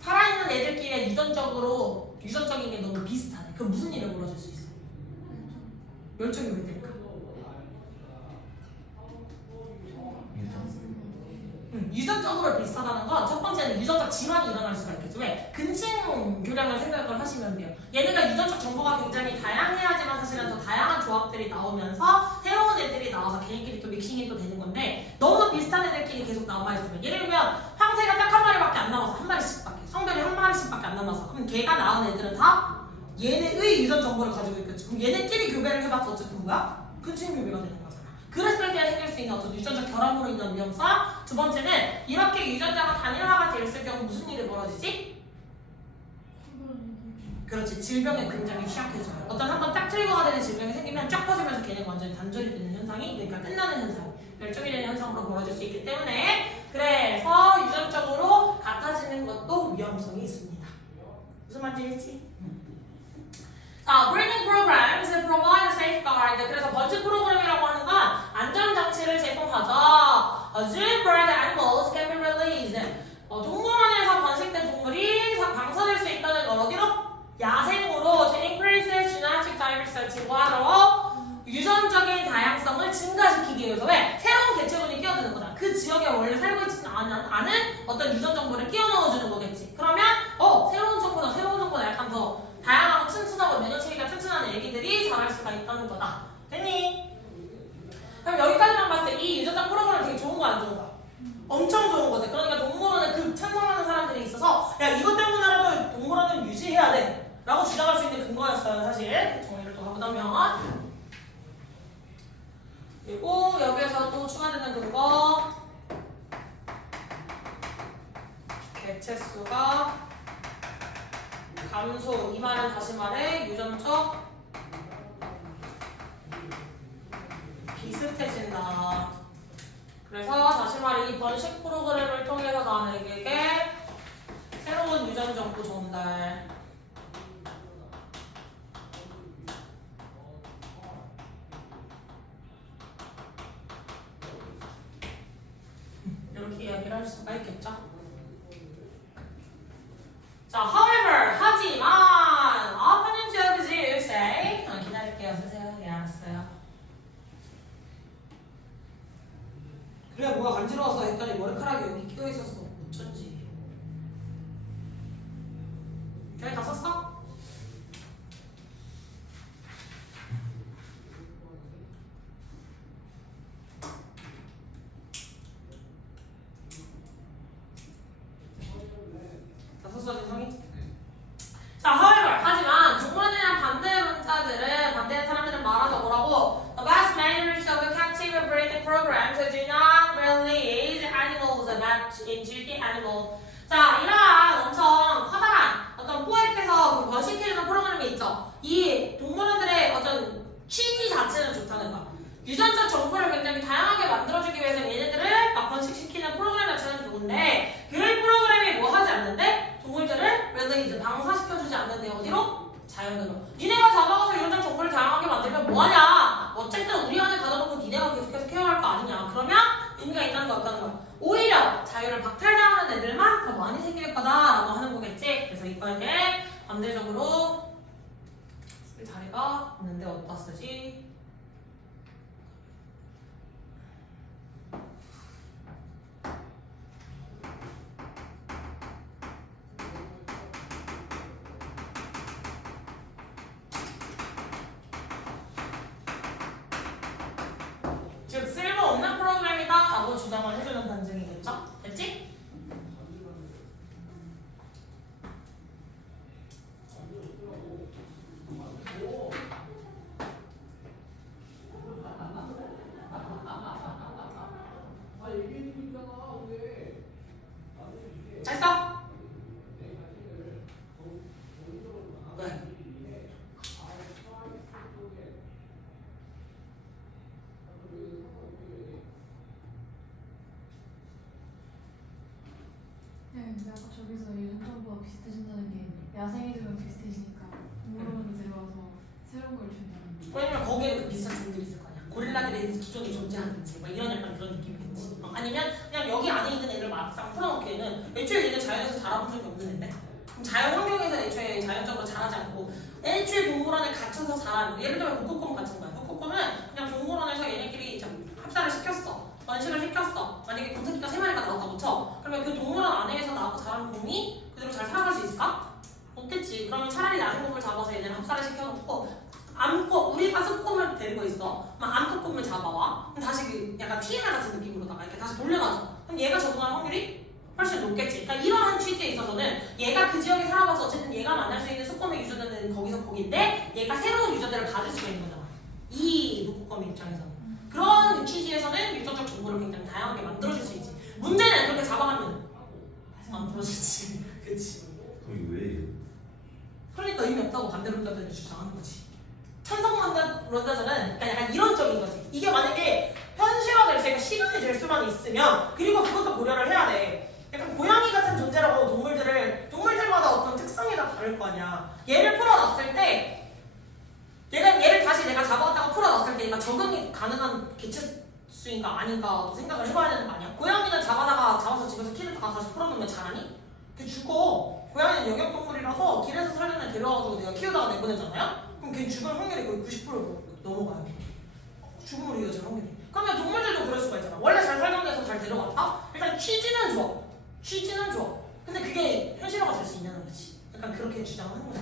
살아있는 애들끼리 유전적인 게 너무 비슷하네. 그럼 무슨 일이 벌어질 수 있어? 멸종이 왜 될까? 유전적으로 비슷하다는 건 첫 번째는 유전적 질환이 일어날 수가 있겠죠. 왜? 근친 교량을 생각을 하시면 돼요. 얘네가 유전적 정보가 굉장히 다양해야지만 사실은 더 다양한 조합들이 나오면서 새로운 애들이 나와서 걔네끼리 또 믹싱이 또 되는 건데 너무 비슷한 애들끼리 계속 남아있으면 예를 들면 황새가 딱 한 마리밖에 안 남아서 한 마리씩밖에 성별이 한 마리씩밖에 안 남아서 그럼 걔가 낳은 애들은 다 얘네의 유전 정보를 가지고 있겠지. 그럼 얘네끼리 교배를 해봤자 어쨌든 뭐야? 근친 교배가 되는 거잖아. 그랬을 때 생길 수 있는 어떤 유전적 결함으로 인한 위험성. 두 번째는 이렇게 유전자가 단일화가 되었을 경우 무슨 일이 벌어지지? 그렇지. 질병에 굉장히 취약해져요. 어떤 한번 딱 트리거가 되는 질병이 생기면 쫙 퍼지면서 걔네가 완전히 단절이 되는 현상이 그러니까 끝나는 현상, 멸종이 되는 현상으로 벌어질 수 있기 때문에 그래서 유전적으로 같아지는 것도 위험성이 있습니다. 무슨 말인지 알지? 자, breeding programs provide a safeguard. 그래서 번식 프로그램이라고 하는 건 안전장치를 제공하죠. Zoo-bred animals can be released. 동물원에서 번식된 동물이 방사될 수 있다는 걸 어디로? 야생으로 to increase genetic diversity. 뭐하러? 유전적인 다양성을 증가시키기 위해서. 왜? 새로운 개체군이 끼어드는 거잖아. 그 지역에 원래 살고 있지는 않은 어떤 유전 정보를 끼워 넣어주는 거겠지. 그러면 새로운 정보다 약간 더 다양하고 튼튼하고 면역체계가 튼튼한 애기들이 자랄 수가 있다는 거다. 됐니? 그럼 여기까지만 봤을 때 이 유전자 프로그램 되게 좋은 거 안 좋은 거? 엄청 좋은 거지. 그러니까 동물원에 찬성하는 사람들이 있어서 야 이것 때문에라도 동물원을 유지해야 돼 라고 주장할 수 있는 근거였어요 사실. 정리를 또 해보자면 그리고 여기에서 또 추가되는 근거 개체수가 감소. 이 말은 다시 말해 유전적 비슷해진다. 그래서 다시 말해 이 번식 프로그램을 통해서 나에게 새로운 유전 정보 전달. 이렇게 이야기를 할 수가 있겠죠. 자, however, 하지만 opponent of Zeus say 기다릴게요. 쓰세요. 네, 알았어요. 그래 뭐가 간지러워서 했더니 머리카락이 여기 끼어 있어서 묻혔지. 저기 다 썼어? 다 썼어, 진성이? 자, however, 하지만 동물원에 대한 반대하는 사람들은 말하자 뭐라고? The vast majority of the captive breeding programs do not release animals that injure the animal. 자, 이러한 엄청 커다란 어떤 포획해서 번식해주는 프로그램이 있죠. 이 동물원들의 어떤 취지 자체는 좋다는 거야. 유전적 정보를 굉장히 다양하게 만들어주기 위해서 얘네들을 막 번식시키는 프로그램 자체는 좋은데 그 프로그램이 뭐 하지 않는데? 동물들을 release, 방사시켜주지 않는데 어디로? 자연으로. 니네가 잡아가서 유전적 정보를 다양하게 만들면 뭐하냐? 어쨌든 우리 안에 가둬놓고 니네가 계속해서 케어할 거 아니냐. 그러면 의미가 있다는 거 없다는 거야. 오히려 자유를 박탈당하는 애들만 더 많이 생길 거다라고 하는 거겠지. 근데 아까 저기서 예전보다 비슷해진다는 게 야생이들은 비슷해지니까 동물원으로 데려와서 새로운 걸 준다는 거. 왜냐면 거기에 그 비슷한 종들이 있을 거 아니야. 고릴라들의 기존에 존재하는지 막 이런 약간 그런 느낌이겠지. 아니면 그냥 여기 안에 있는 애들 막상 풀어놓기에는 애초에 얘는 자연에서 자라본 적이 없는 애인데 그럼 자연 환경에서 애초에 자연적으로 자라지 않고 애초에 동물원에 갇혀서 자란 예를 들면 북극곰 같은 거야. 북극곰은 그냥 동물원에서 얘네끼리 합사를 시켰어. 번식을 시켰어. 만약에 곰새끼가 3마리가 나왔다고 쳐. 그러면 그 동물원 안에서 나고 자란 곰이 그대로 잘 살아갈 수 있을까? 없겠지. 그러면 차라리 야생곰을 잡아서 얘네를 합사를 시켜놓고 암컷, 우리가 습곰을 데리고 있어. 막 암컷곰을 잡아와. 그럼 다시 그 약간 TNR 같은 느낌으로다가 이렇게 다시 돌려놔줘. 그럼 얘가 적응할 확률이 훨씬 높겠지. 그러니까 이러한 취지에 있어서는 얘가 그 지역에 살아봐서 어쨌든 얘가 만날 수 있는 습곰의 유저들은 거기서 거긴데 얘가 새로운 유저들을 받을 수가 있는 거잖아. 이 북극곰의 입장에서는. 그런 취지에서는 유전적 정보를 굉장히 다양하게 만들어줄 수 있지. 문제는 그렇게 잡아가면 안 풀어지지. 그치. 그게 왜? 그러니까 의미 없다고 반대로 론다들이 주장하는 거지. 찬성한다 론다들은 그러니까 약간 이론적인 거지. 이게 만약에 현실화될 수, 실현이 될 수만 있으면 그리고 그것도 고려를 해야 돼. 약간 고양이 같은 존재라고 동물들마다 어떤 특성이 다 다를 거 아니야. 얘를 풀어놨을 때 얘를 다시 내가 잡아왔다가 풀어놨을 때 얘가 적응이 가능한 개체수인가 아닌가 생각을 해봐야 되는 거 아니야? 고양이는 잡아서 집에서 키우다가 다시 풀어놓으면 자라니? 걔 죽어. 고양이는 영역동물이라서 길에서 살던 애 데려와가지고 내가 키우다가 내보내잖아요? 그럼 걔 죽을 확률이 거의 90% 넘어가요. 죽음으로 이어질 확률이. 그러면 동물들도 그럴 수가 있잖아. 원래 잘 살던 데서 잘 데려왔다? 일단 취지는 좋아. 근데 그게 현실화가 될 수 있냐는 거지. 약간 그렇게 주장하는 거야.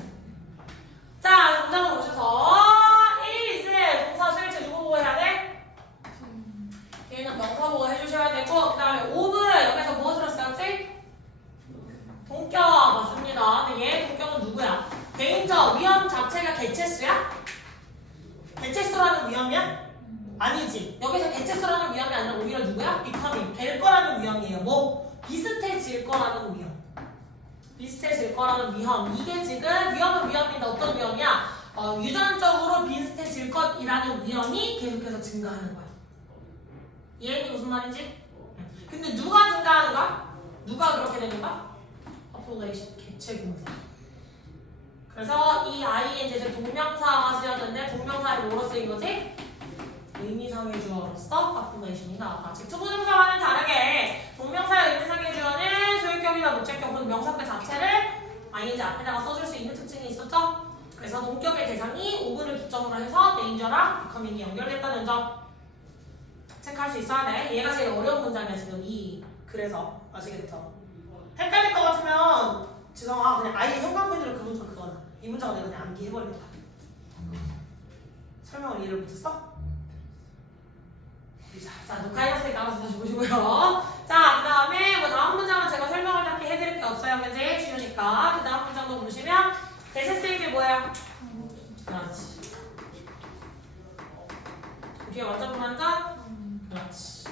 자, 정답을 보셔서 1, 2, 동사 수일체 누구 보고 해야 돼? 얘는 명사 보고 해주셔야 되고 그 다음에 5는 여기서 무엇으로 쓰였지? 동격 맞습니다. 근데 얘 동격은 누구야? 개인적 위험 자체가 개체수야? 개체수라는 위험이야? 아니지. 여기서 개체수라는 위험이 아니라 오히려 누구야? becoming. 될 거라는 위험이에요. 뭐? 비슷해질 거라는 위험. 비슷해질 거라는 위험. 이게 지금 위험은 위험인데 어떤 위험이야? 유전적으로 비슷해질 것이라는 위험이 계속해서 증가하는 거야. 이해니 무슨 말인지? 근데 누가 증가하는 거야? 누가 그렇게 되는 거야? population, 개체 공사. 그래서 이 ing를 동명사가 쓰였는데 동명사에 뭐로 쓰인 거지? 의미상의 주어로서 population이 나왔다. 즉 투부정사와는 다르게 동명사의 의미상의 주어는 소유격이나 목적격 혹은 명사표 자체를 ing 앞에다가 써줄 수 있는 특징이 있었죠? 그래서 동격의 대상이 오브를 기점으로 해서 danger랑 becoming이 연결됐다는 점 체크할 수 있어야 돼. 얘가 제일 어려운 문장이야 지금 그래서 아시겠죠? 헷갈릴 것 같으면 지성아 그냥 아예 형광펜으로 그 문장 그거나 이 문장은 내가 그냥 암기해버리겠다. 설명을 이해를 못했어? 자, 녹화해놨으니까 알아서 다시 보시고요. 자, 그 다음에 뭐 다음 문장은 제가 설명을 딱히 해드릴 게 없어요. 현재 쉬우니까. 그 다음 문장도 보시면 대세 쓰임이 뭐예요? 그렇지. 뒤에 완전 불완전? 그렇지.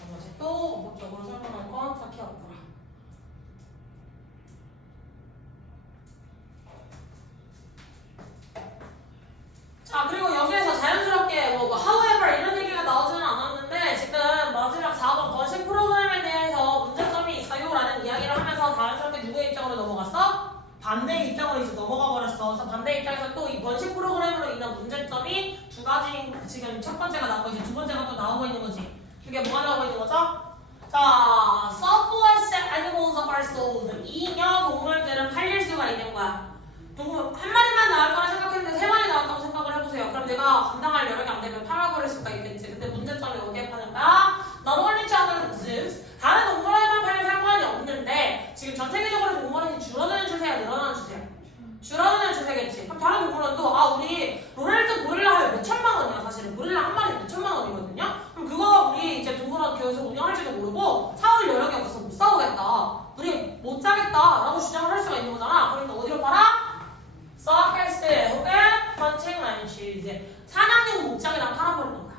나머지 또 법적으로 설명할 건 딱히 없더라. 자, 그리고 여기에서 자연스럽게 뭐 however 이런 얘기가 나오지는 않았는데 지금 마지막 4번 번식 프로그램에 대해서 문제점이 있어요라는 이야기를 하면서 자연스럽게 누구의 입장으로 넘어갔어? 반대의 입장으로 이제 넘어가 버렸어. 그래서 반대 입장에서 또 이 번식 프로그램으로 인한 문제점이 두 가지 지금 첫 번째가 나오고 이제 두 번째가 또 나오고 있는 거지. 이게 뭐가 나오고 있는 거죠? 자, surplus animals are sold. 잉여 동물들은 팔릴 수가 있는 거야. 동물 한 마리만 나올 거라 생각했는데 3마리 나왔다고 생각을 해보세요. 그럼 내가 감당할 여력이 안 되면 팔아버릴 수가 있겠지. 근데 문제점이 어디에 파는 거야? Not only to other zoos. 다른 동물원에만 팔면 상관이 없는데 지금 전 세계적으로 동물원이 줄어드는 추세야 늘어나는 추세야? 줄어드는 추세겠지. 그럼 다른 동물원도 우리 로렐드 고릴라 하면 몇 천만 원이야 사실은. 고릴라 한 마리 몇 천만 원이거든요. 그럼 그거 우리 이제 동물원 계속 운영할지도 모르고 사올 여력이 없어서 못 사오겠다. 우리 못 사겠다라고 주장을 할 수가 있는 거잖아. 그러니까 어디로 팔아? 서커스 혹은 펀칭 런치즈 사냥용 목장에다 팔아버리는 거야.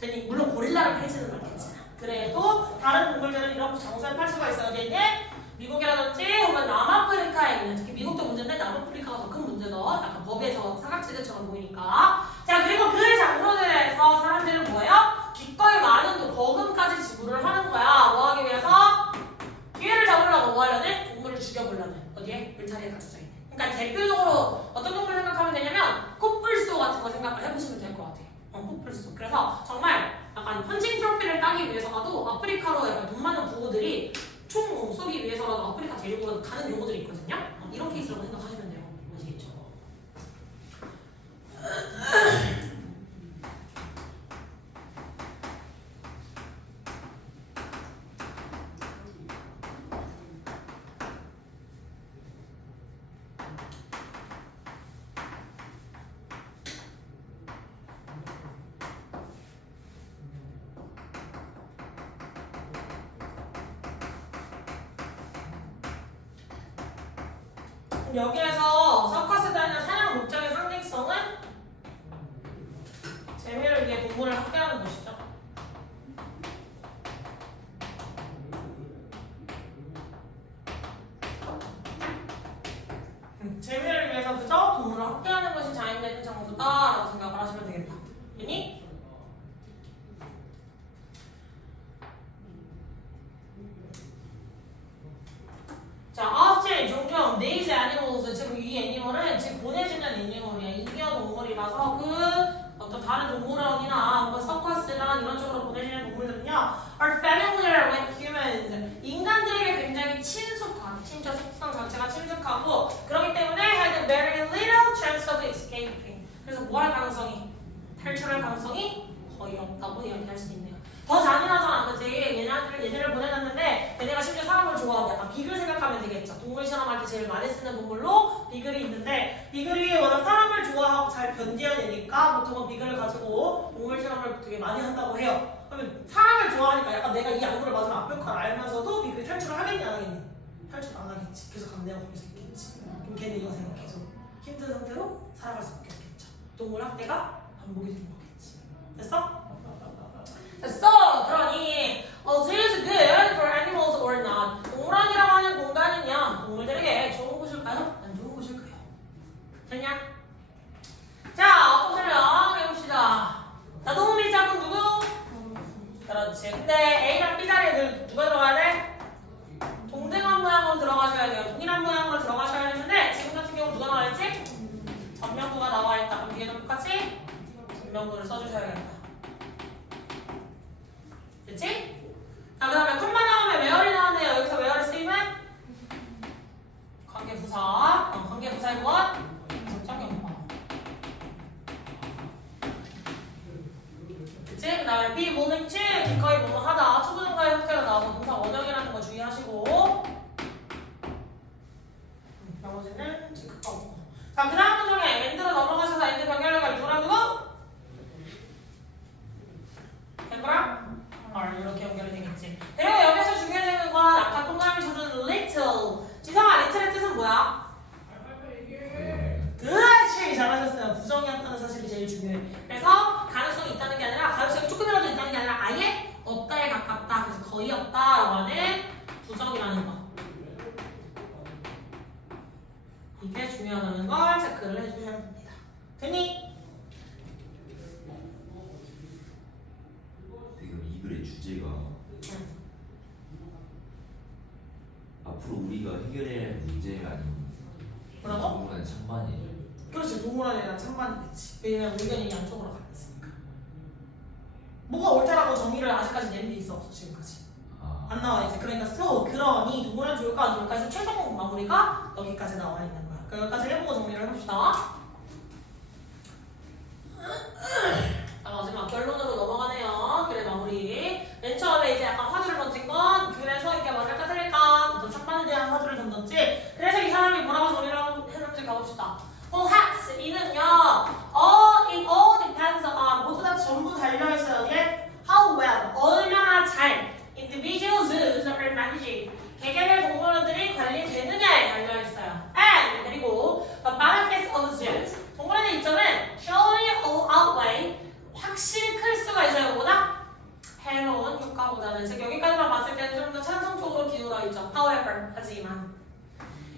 괜히 물론 고릴라를 팔지는 않겠지만 그래도 다른 동물들은 이런 장소에 팔 수가 있어요. 어디에? 미국이라든지 혹은 남아프리카에 있는 특히 미국도 문제인데 남아프리카가 더 큰 문제죠. 약간 법에서 사각지대처럼 보이니까. 자 그리고 그 장소들에서 사람들은 뭐예요? 죽여보려는 어디에? 울타리에 갇혀져 있는. 그러니까 대표적으로 어떤 동물을 생각하면 되냐면 코뿔소 같은 거 생각을 해보시면 될 것 같아요. 코뿔소. 그래서 정말 약간 헌팅 트로피를 따기 위해서라도 아프리카로 약간 돈 많은 부부들이 총 쏘기 위해서라도 아프리카 데리고 가는 경우들이 있거든요. 이런 케이스라고 생각하시면 돼요. 아시겠죠? 여기에서 서커스단의 사냥 목적의 상징성은 재미를 위해 동물을 학대하는 것이죠. 재미를 위해서 그저 동물을 학대하는 것이 자인되는 장소다라고 생각을 하시면 되겠다. 됐니? 자, often 종종 these animals 지금 이 애니멀은 지금 보내주는 애니멀이야. 이기어 동물이라서 그 어떤 다른 동물원이나 뭐 서커스나 이런 쪽으로 보내주는 동물들은요 are familiar with humans. 인간들에게 굉장히 친숙한, 심지어 속성 자체가 친숙하고 그렇기 때문에 had very little chance of escaping. 그래서 뭐 할 가능성이? 탈출할 가능성이 거의 없다고 이야기할 수 있네요. 더 잔인하잖아, 그치? 얘네를 보내놨는데 얘네가 심지어 사람을 좋아하고 약간 비글 생각하면 되겠죠. 동물 실험할 때 제일 많이 쓰는 동물로 비글이 있는데 비글이 워낙 사람을 좋아하고 잘 견뎌내니까 보통은 비글을 가지고 동물 실험을 되게 많이 한다고 해요. 그러면 사람을 좋아하니까 약간 내가 이 약물을 맞으면 아플 걸 알면서도 비글이 탈출을 하겠니 안 하겠니? 탈출 안 하겠지. 계속 감내가 거기서 있겠지. 그럼 걔는 이거 생각 계속 힘든 상태로 살아갈 수밖에 없겠죠. 동물 학대가 반복이 되는 거겠지. 됐어? 됐어! 그러니 is it good for animals or not? 동물원이라고 하는 공간은요 동물들에게 좋은 곳일까요? 안 좋은 곳일까요? 됐냐? 자, 어떤 설명 해봅시다. 자동물이 짝은 누구? 그렇지. 근데 A랑 B 자리에 누가 들어가야 돼? 동등한 모양으로 들어가셔야 돼요. 동일한 모양으로 들어가셔야 되는데 지금 같은 경우 누가 나와 있지? 전명구가 나와 있다. 그럼 뒤에도 똑같이 전명구를 써주셔야겠다. 됐지? 자, 그 다음에 콤마 나오면 웨어리 나왔네요. 여기서 웨어리 쓰이면 관계부사. 관계부사의 무엇? 적정형법. 그치? 그 다음에 B 뭐는지 기꺼이 뭐뭐 하다. 초보동사의 형태가 나오고 동사 원형이라는 거 주의하시고 나머지는 체크가 없고. 자, 그 다음 문장에 엔드로 넘어가셔서 엔드 변경력을 누구랑 누구? 해보라? 이렇게 연결이 되겠지. 그리고 여기서 중요해지는 건 아까 동그라미 쳐준 little. 지성아, little의 뜻은 뭐야? 그렇지, 잘하셨어요. 부정이었다는 사실이 제일 중요해. 그래서 가능성이 있다는 게 아니라 가능성이 조금이라도 있다는 게 아니라 아예 없다에 가깝다. 그래서 거의 없다라고 하는 부정이라는 거. 이게 중요하다는 걸 체크를 해주셔야 됩니다. 됐니? 이글의 주제가 앞으로 우리가 해결해야 할 문제가 아닌 뭐라고? 동물원의 찬반이에요. 그렇지, 동물원이랑 찬반이겠지. 왜냐면 의견이 양쪽으로 갈렸으니까. 뭐가 옳다라고 정의를 아직까지 내린 게 있어 없어 지금까지. 안 나와 이제. 그러니까 그러니 동물원 좋을까 안 좋을까 해서 최종 마무리가 여기까지 나와 있는 거야. 그러니까 여기까지 해보고 정리를 해봅시다. 자, 마지막 결론으로 넘어가네요. 글의 마무리. 맨 처음에 이제 약간 화두를 던진 건 그래서 이게 맞을까 틀릴까 어떤 찬반에 대한 화두를 던졌지. 그래서 이 사람이 뭐라고 정리를 했는지 가봅시다. Perhaps 이는요 it all depends on 모두 다 전부 달려있어요. 여기에 how well 얼마나 잘 individual zoos are managed 개개별 동물원들이 관리되느냐에 달려있어요. And 그리고 the benefits of zoos 동물원의 이점은 surely outweigh 확실히 클 수가 있어요. 뭐보다? 해로운 효과보다는. 즉 여기까지만 봤을 때는 좀 더 찬성 쪽으로 기울어 있죠. However 하지만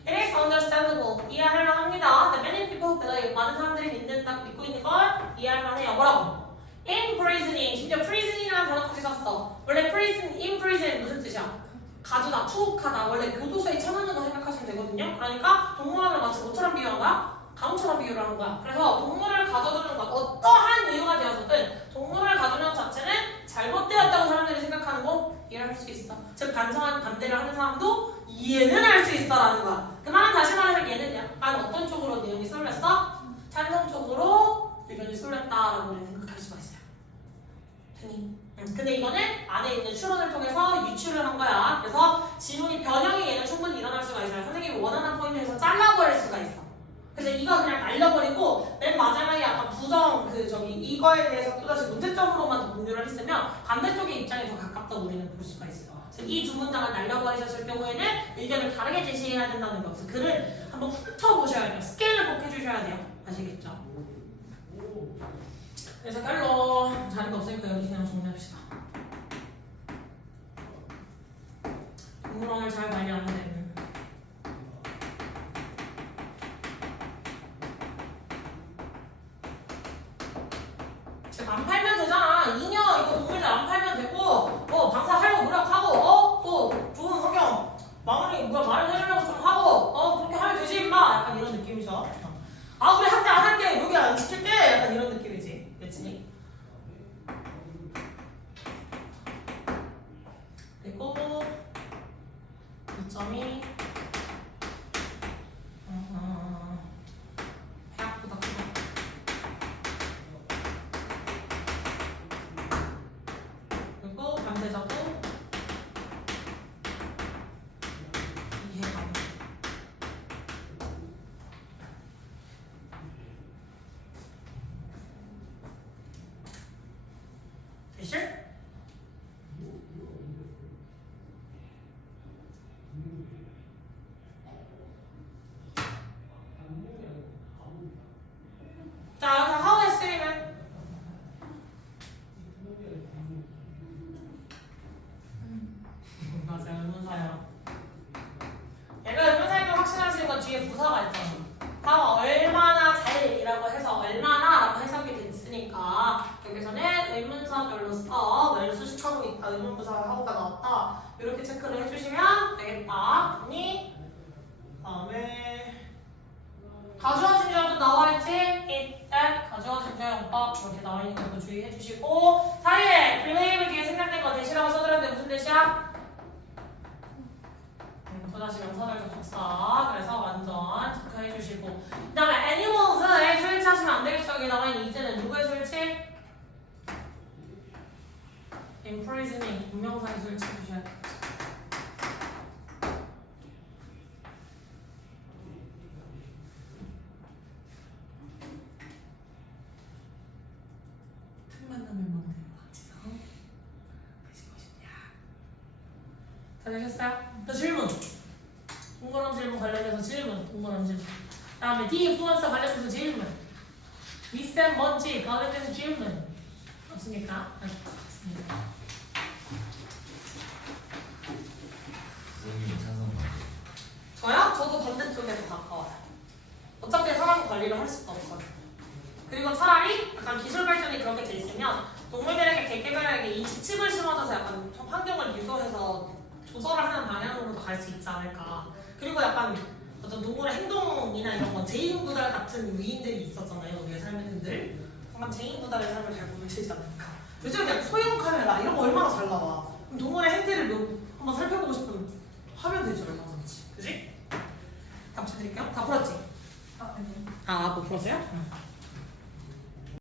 it is understandable 이해할 만합니다. The many people believe 많은 사람들이 믿고 있는 걸 이해할 만해요. 뭐라고? Imprisoning 심지어 prisoning이라는 단어까지 썼어. 원래 prison, imprison 무슨 뜻이야? 가두다, 투옥하다. 원래 교도소에 쳐넣는 거 생각하시면 되거든요. 그러니까 동물원을 마치 뭐처럼 비유한 거야? 강처럼 비유를 하는 거야. 그래서 동물을 가둬두는 것, 어떠한 이유가 되어서든 동물을 가두는 것 자체는 잘못되었다고 사람들이 생각하는 거 이해할 수 있어. 즉 반대를 하는 사람도 이해는 할 수 있어라는 거야. 그 말은 다시 말해서 얘는 약간 어떤 쪽으로 내용이 쏠렸어? 찬성 쪽으로 의견이 쏠렸다라고 우리는 생각할 수가 있어요. 되니? 근데 이거는 안에 있는 추론을 통해서 유추를 한 거야. 그래서 지문이 변형이 얘는 충분히 일어날 수가 있어요. 선생님이 원하는 포인트에서 잘라버릴 수가 있어. 그래서 이거 그냥 날려버리고 맨 마지막에 약간 부정 이거에 대해서 또다시 문제점으로만 더 공유를 했으면 반대쪽의 입장이 더 가깝다고 우리는 볼 수가 있어요. 그래서 이 두 문장을 날려버리셨을 경우에는 의견을 다르게 제시해야 된다는 거. 그래서 글을 한번 훑어보셔야 돼요. 스케일을 꼭 해주셔야 돼요. 아시겠죠? 그래서 결론 자리가 없으니까 여기 그냥 정리합시다. 동물원을 잘 관리하면 되는 안 팔면 되잖아. 2년 이거 동물들 안 팔면 되고 방사하려고 노력하고 또 좋은 환경 말을 해주려고 좀 하고 그렇게 하면 되지 임마. 약간 이런 느낌이죠. 우리 학대 안 할게. 여기 안 시킬게. 약간 이런 느낌이지. 그치? 그리고 2점이 배악보다 크다. 그리고 반대자도 이해가 안 돼. 되실? 자, 여기서 how is 쓰이면 맞아요, 의문사예요. 얘가 의문사인 걸 확신하시는 건 뒤에 부사가 있잖아. how 얼마나 잘이라고 해서 얼마나라고 해석이 됐으니까 여기서는 의문사별로서 널 수식하고 있다. 의문부사 how가 나왔다. 이렇게 체크를 해주시면 되겠다. 아니 다음에 가주어진 주어도 나와있지? it, that, 가주어진 주어 용법 이렇게 나와있는 것도 주의해주시고 사이에 believe 뒤에 생략된 거 대시라고 써드렸는데 무슨 대시야? 또다시 명사절 접속사. 그래서 완전 체크해주시고 그 다음에 animals에 수일치하시면 안 되겠죠. 여기 나와있는 이제는 누구의 수일치? imprisoning 분명사의 수일치해주셔야 돼요. 만나면 뭔데요? 박지성 가시고 싶냐? 다 되셨어요? 자 질문 동물원 질문 관련해서 질문 동물원 질문 다음에 디인플루언서 관련해서 질문 미세먼지 관련해서 질문 없습니까? 없습니다. 선생님이 찬성 저요? 저도 반대쪽에 더 가까워요. 어차피 사람 관리를 할 수가 없거든요. 그리고 차라리 약간 기술 발전이 그렇게 돼 있으면 동물들에게 개개별에게 인식칩을 심어줘서 약간 환경을 유도해서 조절을 하는 방향으로도 갈 수 있지 않을까. 그리고 약간 어떤 동물의 행동이나 이런 거 제인구달 같은 위인들이 있었잖아요. 우리의 삶의 흔들. 약간 제인구달의 삶을 잘 보면 되지 않을까. 요즘 약간 소형 카메라 이런 거 얼마나 잘 나와. 그럼 동물의 행태를 한번 살펴보고 싶으면 하면 되죠. 얼마든지. 그지? 답 드릴게요. 다 풀었지? 아, 아니. 뭐 풀었어요? 응.